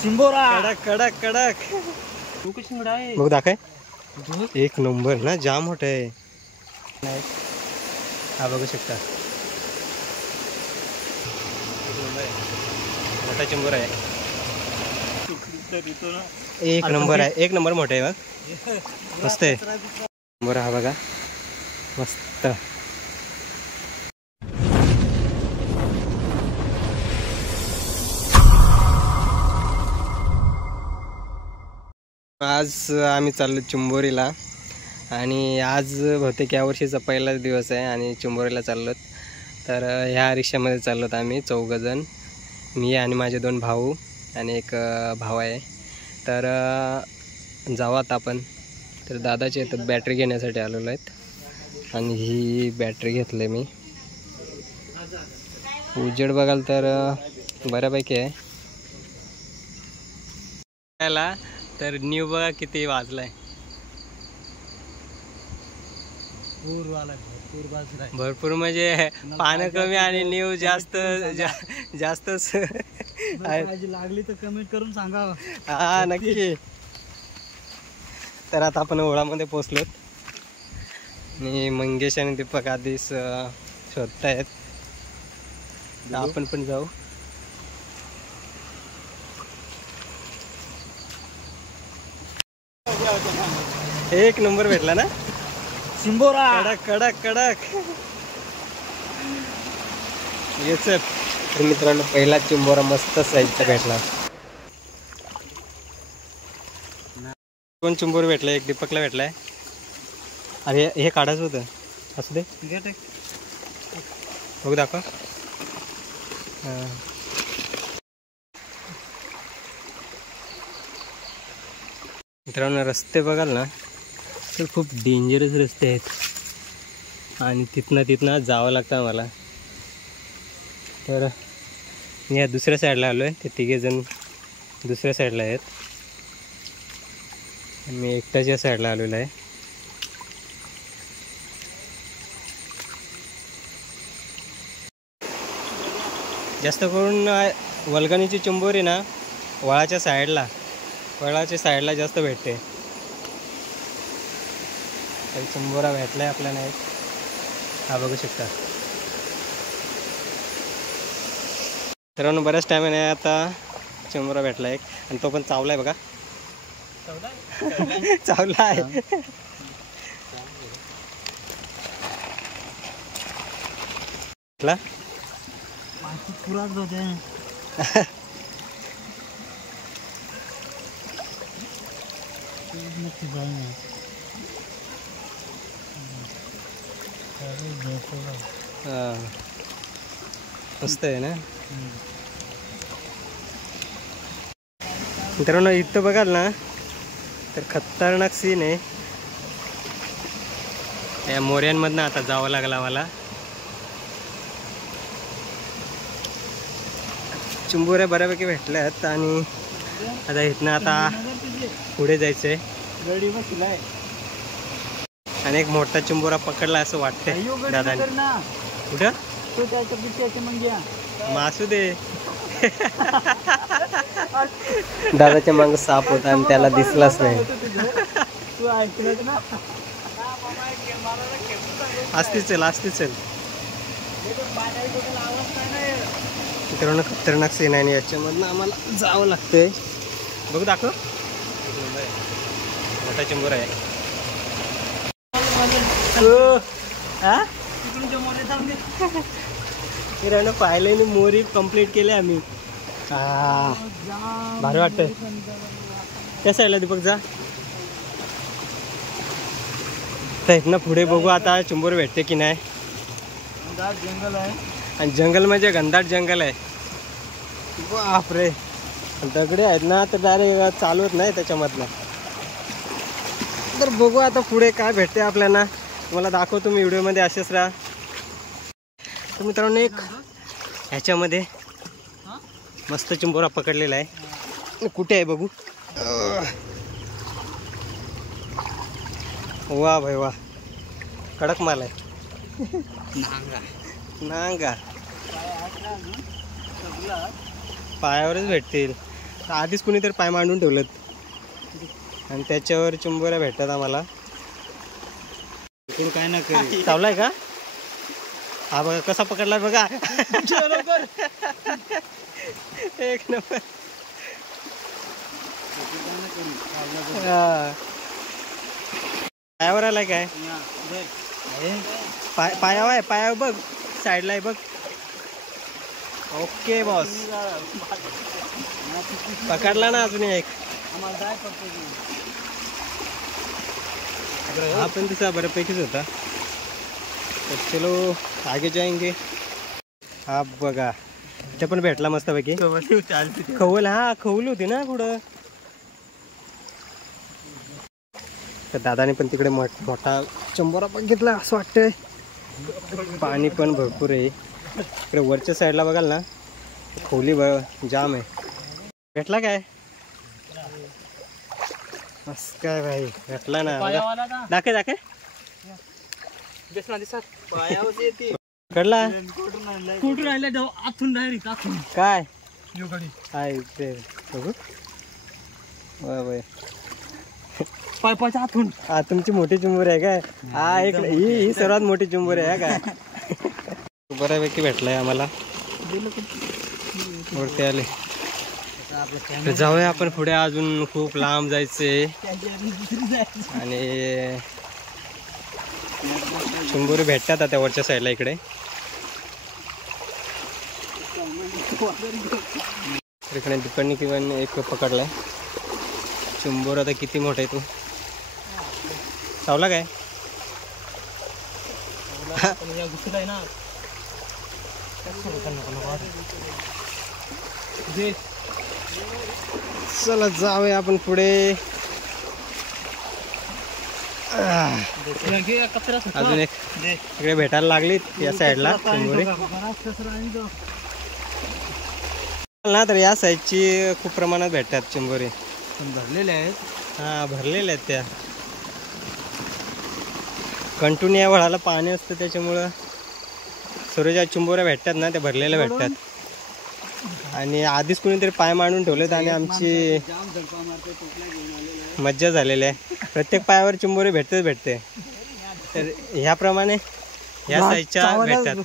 सिंबोरा कडक कडक कडक तू कशी मिळाय बघ दाखय एक नंबर ना जाम मोठं आहे. हा बघू शकता मोठा चिंबोरा आहे. एक नंबर आहे एक नंबर मोठा आहे बघ मस्त आहे चिंबोरा हा बघा मस्त. आज आम्ही चाललो चिंबोरीला आणि आज बहुतेक या वर्षीचा पहिलाच दिवस आहे आणि चिंबोरीला चाललो. तर ह्या रिक्षामध्ये चाललोत आम्ही चौघजण, मी आणि माझे 2 भाऊ आणि एक भाव आहे. तर जावात आपण. तर दादाचे तर बॅटरी घेण्यासाठी आलेलो आहेत आणि ही बॅटरी घेतली मी. उजेड बघाल तर बऱ्यापैकी आहे. त्याला तर न्यू बघा किती वाजलाय. भरपूर म्हणजे पानं कमी आणि न्यू जास्त जास्तच लागली तर कमेंट करून सांगा. हा नक्की. तर आता आपण ओळामध्ये पोचलोत आणि मंगेश आणि दीपक आधीच शोधतायत. आपण पण जाऊ. एक नंबर भेटला ना सिंबोरा कडक कडक कडक. येच तर मित्रांनो पहिला चिंबोरा मस्त साईजचा भेटला. 2 चिंबोरे भेटले, एक दीपकला भेटलाय. अरे हे काढायचं होतं असू दे बघू दाखव. मित्रांनो रस्ते बघाल ना तर खूप डेंजरस रस्ते आहेत आणि तिथनं जावं लागतं मला. तर मी या दुसऱ्या साईडला आलो आहे. ते 3 जण दुसऱ्या साईडला आहेत, मी एकटाच या साईडला आलेलो आहे. जास्त करून वल्गणीची चिंबोरी ना वळाच्या साईडला जास्त भेटते. तर चिंबोरा भेटलाय आपल्याला एक, हा बघू शकता. मित्रांनो बऱ्याच टायमाने आता चिंबोरा भेटला एक आणि तो पण चावलाय बघा. चावला आहे. पुराच होते. मस्त आहे ना. मित्रांनो इथं बघाल ना तर खतरनाक सीन आहे. या मोऱ्यांमधनं आता जावं लागला मला. चिंबोऱ्या बऱ्यापैकी भेटल्यात आणि आता इथनं आता पुढे जायचंय. आणि एक मोठा चिंबोरा पकडला असं वाटतंय दादाने. कुठं मासू दे. दादाच्या मागं साप होता आणि त्याला दिसलाच नाही. असती चल मित्रांनो खतरनाक सीन आहे आणि याच्यामधनं आम्हाला जावं लागतंय. बघू दाखव मोठा चिंबोरा आहे. मित्रांनो पाहिले आणि मोरी कंप्लीट केले आम्ही. भारी वाटतंय. त्या साईडला दीपक जा. तर इथनं पुढे बघू आता चिंबोरी भेटते की नाही. जंगल आहे आणि जंगल म्हणजे घनदाट जंगल आहे. बापरे दगडे आहेत ना तर डायरेक्ट चालवत नाही त्याच्यामधनं. तर बघू आता पुढे काय भेटते आपल्याला. तुम्हाला दाखवतो मी व्हिडिओमध्ये, असेच राहा. तर मित्रांनो एक ह्याच्यामध्ये मस्त चिंबोरा पकडलेला आहे. कुठे आहे बघू. वा भाई वा कडक माल आहे. नांगा पायावरच भेटतील. आधीच कुणीतरी पाय मांडून ठेवलेत आणि त्याच्यावर चिंबोऱ्या भेटतात आम्हाला. इकडून काय ना करी चावलाय का? हा बघा कसा पकडलाय बघा. एक नंबर. पायावर आलाय काय? पायावर आहे, पायावर बघ, साईडला आहे बघ. ओके बॉस, पकडला ना अजून एक. हा पण तिचा बऱ्यापैकीच होता. तर चलो आगे जाएंगे. हा बघा ते पण भेटला मस्तपैकी. खवल, हा खवली होती ना कुठं. तर दादाने पण तिकडे मोठा चिंबोरा बघितला असं वाटतंय. पाणी पण भरपूर आहे इकडे वरच्या साईडला. बघाल ना खोली जाम आहे. भेटला काय? मस्त काय भाई, भेटला ना. दाखे दाखे कडला कुठून राहिला आतून डायरेक्ट आतून. काय योगडी ते बघू. पायपाच्या आतून. हा तुमची मोठी चिंबोरी आहे काय? हा एक ही सर्वात मोठी चिंबोरी आहे काय? बऱ्यापैकी भेटलाय आम्हाला. वरती आले तर जाऊया आपण पुढे. अजून खूप लांब जायचंय आणि चिंबोरी भेटतात आता वरच्या साईडला इकडे. इकडे दीपांनी किंवा एक पकडलाय चिंबोर. आता किती मोठा आहे तू? चावला काय? चला जाऊया आपण पुढे. अजून एक इकडे भेटायला लागली या साईडला चिंबोरी ना. तर या साईडची खूप प्रमाणात भेटतात चिंबोरी. भरलेले आहेत. हा भरलेल्या आहेत त्या. कंटिन्यू या वळाला पाणी असतं त्याच्यामुळं सर्व ज्या चिंबोऱ्या भेटतात ना त्या भरलेल्या भेटतात. आणि आधीच कुणीतरी पाय मांडून ठेवलेत आणि आमची मज्जा झालेली आहे. प्रत्येक पायावर चिंबोरी भेटते. तर ह्याप्रमाणे ह्या साईजच्या भेटतात.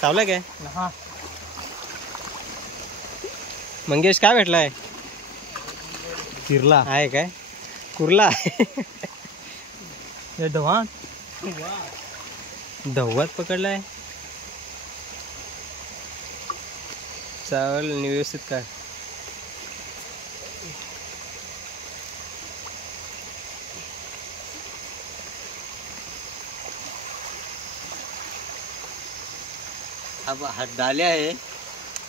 चावलं काय? मंगेश काय भेटलाय? किरला आहे काय? कुर्ला धव्वात पकडलाय. चावल व्यवस्थित काय? हात डाले आहे.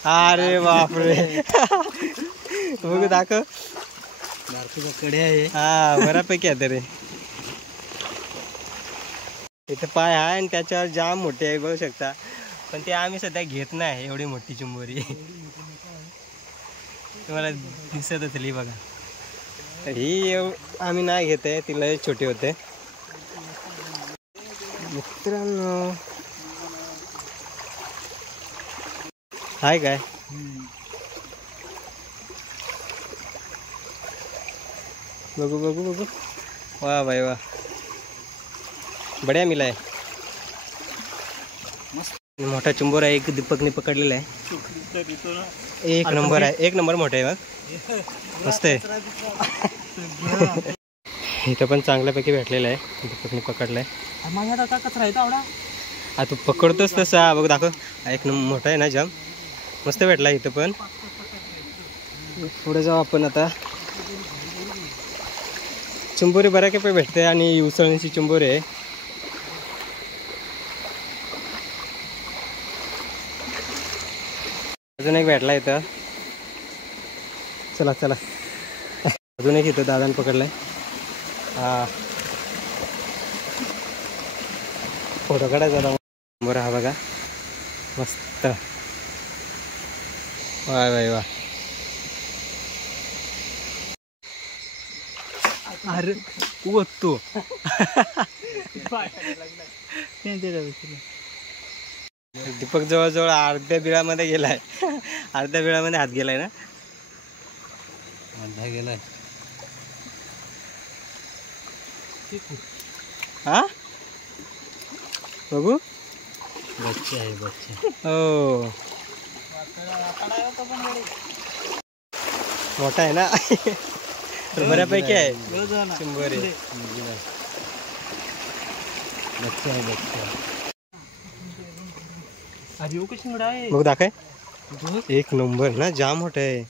अरे बापरे. बघू दाखव. कडे आहे. हा बऱ्यापैकी आहे तरी. इथे पाय आहे आणि त्याच्यावर जाम मोठे आहे बघू शकता. पण ते आम्ही सध्या घेत नाही एवढी मोठी चिंबोरी. तुम्हाला दिसत असेल बघा. ही आम्ही नाही घेत आहे, तिला छोटे होते. मित्रांनो हाय काय? बघू बघू बघू. वाह भाई वाह, बढिया मिला आहे. मोठा चिंबोरा एक दीपकने पकडलेला आहे. एक नंबर आहे, एक नंबर मोठा आहे बघ. मस्त आहे. इथं पण चांगल्यापैकी भेटलेला आहे. दीपकने पकडलाय. हा तू पकडतोस तसा बघ दाखव. एक मोठा आहे ना जाम. मस्त भेटला इथं पण. पुढे जाऊ आपण आता. चिंबोरी बऱ्यापैकी भेटते आणि उसळणीची चिंबोरी आहे. अजून एक भेटला इथं. चला चला अजून एक इथं दादाने पकडलाय. हा फोटो काढायचा आता. बरं हा बघा मस्त. वाय वाय वा. अरे तू दीपक जवळजवळ अर्ध्या बिळामध्ये गेलाय. अर्ध्या बिळामध्ये हात गेलाय ना. अर्धा गेलाय. हा बघू. बच्चे आहे बच्चे. हो मोठा आहे ना. तर बऱ्यापैकी आहे चिंबोरी. बच्चे आहे बच्चे. अरे यो कशी मोठा आहे. मग दाखय. एक नंबर ना, जाम मोठा आहे.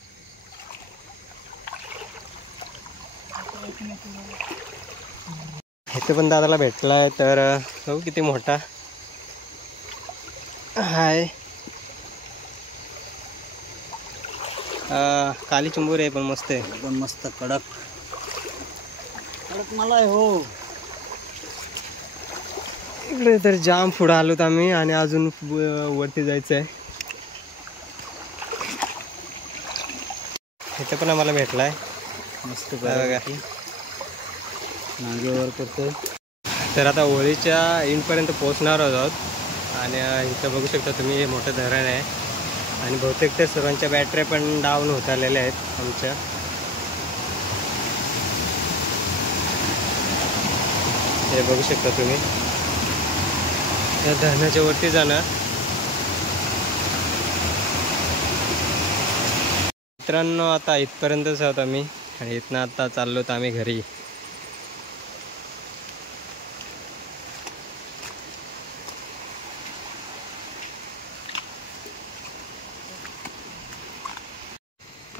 इथे पण दादाला भेटलाय तर बघू किती मोठा हाय. काली चिंबोरी आहे पण मस्त आहे एकदम मस्त कडक कडक मला आहे. हो इकडे तर जाम पुढं आलोत आम्ही आणि अजून वरती जायचं आहे. इथे पण आम्हाला भेटलाय मस्त बघा. नांगेवर करतोय. तर आता होळीच्या एंडपर्यंत पोहोचणार आहोत आणि इथं बघू शकता तुम्ही हे मोठं धरण आहे आणि बहुतेक ते सर्वांच्या बॅटऱ्या पण डाऊन होत आलेल्या आहेत आमच्या. हे बघू शकता तुम्ही या धरणाच्या वरती जाणार. मित्रांनो आता इथपर्यंतच आहोत आम्ही आणि इथनं आता चाललोत आम्ही घरी.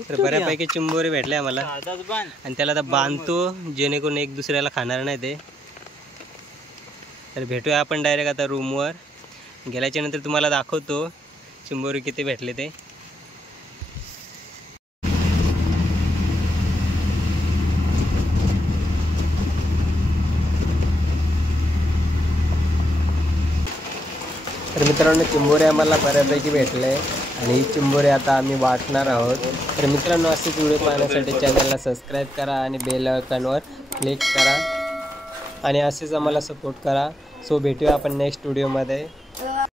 तर बऱ्यापैकी चिंबोरी भेटले आम्हाला आणि त्याला आता बांधतो जेणेकरून एक दुसऱ्याला खाणार नाही ते. तर भेटूया आपण डायरेक्ट आता रूमवर. गेल्याच्या नंतर तुम्हाला दाखवतो चिंबोरी किती भेटले ते. तर मित्रांनो चिंबोरी आम्हाला बऱ्यापैकी भेटले आणि ही चिंबोरी आता आम्ही वाटणार आहोत. तर मित्रांनो असेच व्हिडिओ पाहण्यासाठी चॅनलला सबस्क्राईब करा आणि बेल आयकॉनवर क्लिक करा आणि असेच आम्हाला सपोर्ट करा. सो भेटूया आपण नेक्स्ट व्हिडिओमध्ये.